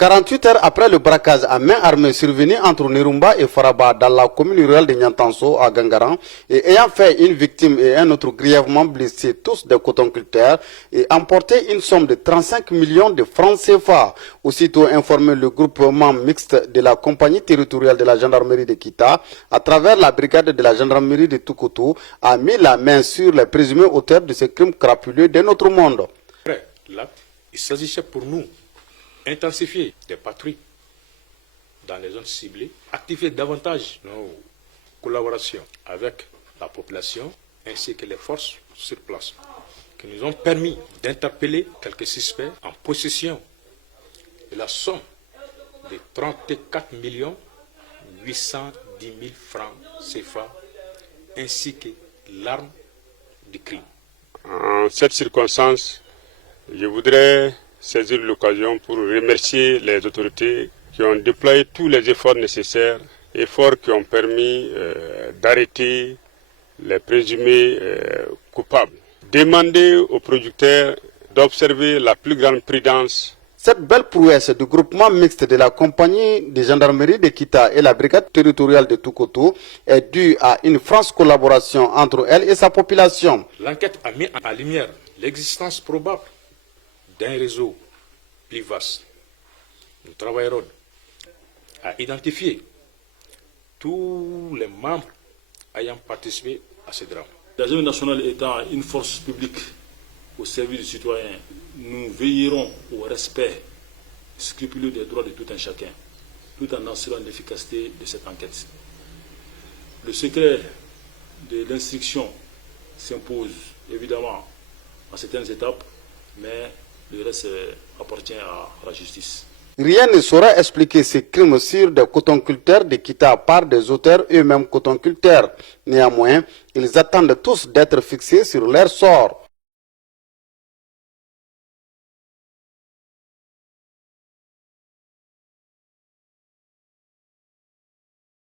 48 heures après le braquage à main armée survenu entre Nirumba et Faraba dans la commune rurale de Nyantanso à Gangaran et ayant fait une victime et un autre grièvement blessé, tous des cotonculteurs, et emporté une somme de 35 millions de francs CFA. Aussitôt informé le groupement mixte de la compagnie territoriale de la gendarmerie de Kita, à travers la brigade de la gendarmerie de Tukutu, a mis la main sur les présumés auteurs de ces crimes crapuleux de notre monde. Après l'acte, il s'agissait pour nous intensifier des patrouilles dans les zones ciblées, activer davantage nos collaborations avec la population ainsi que les forces sur place, qui nous ont permis d'interpeller quelques suspects en possession de la somme de 34 810 000 francs CFA ainsi que l'arme du crime. En cette circonstance, je voudrais saisir l'occasion pour remercier les autorités qui ont déployé tous les efforts nécessaires, efforts qui ont permis d'arrêter les présumés coupables. Demander aux producteurs d'observer la plus grande prudence. Cette belle prouesse du groupement mixte de la compagnie de gendarmerie de Kita et la brigade territoriale de Tukutu est due à une franche collaboration entre elle et sa population. L'enquête a mis en lumière l'existence probable d'un réseau plus vaste. Nous travaillerons à identifier tous les membres ayant participé à ce drame. La gendarmerie nationale étant une force publique au service du citoyen, nous veillerons au respect scrupuleux des droits de tout un chacun, tout en assurant l'efficacité de cette enquête. Le secret de l'instruction s'impose évidemment à certaines étapes, mais le reste appartient à la justice. Rien ne saura expliquer ces crimes sur des cotonculteurs de Kita par des auteurs eux-mêmes cotonculteurs. Néanmoins, ils attendent tous d'être fixés sur leur sort.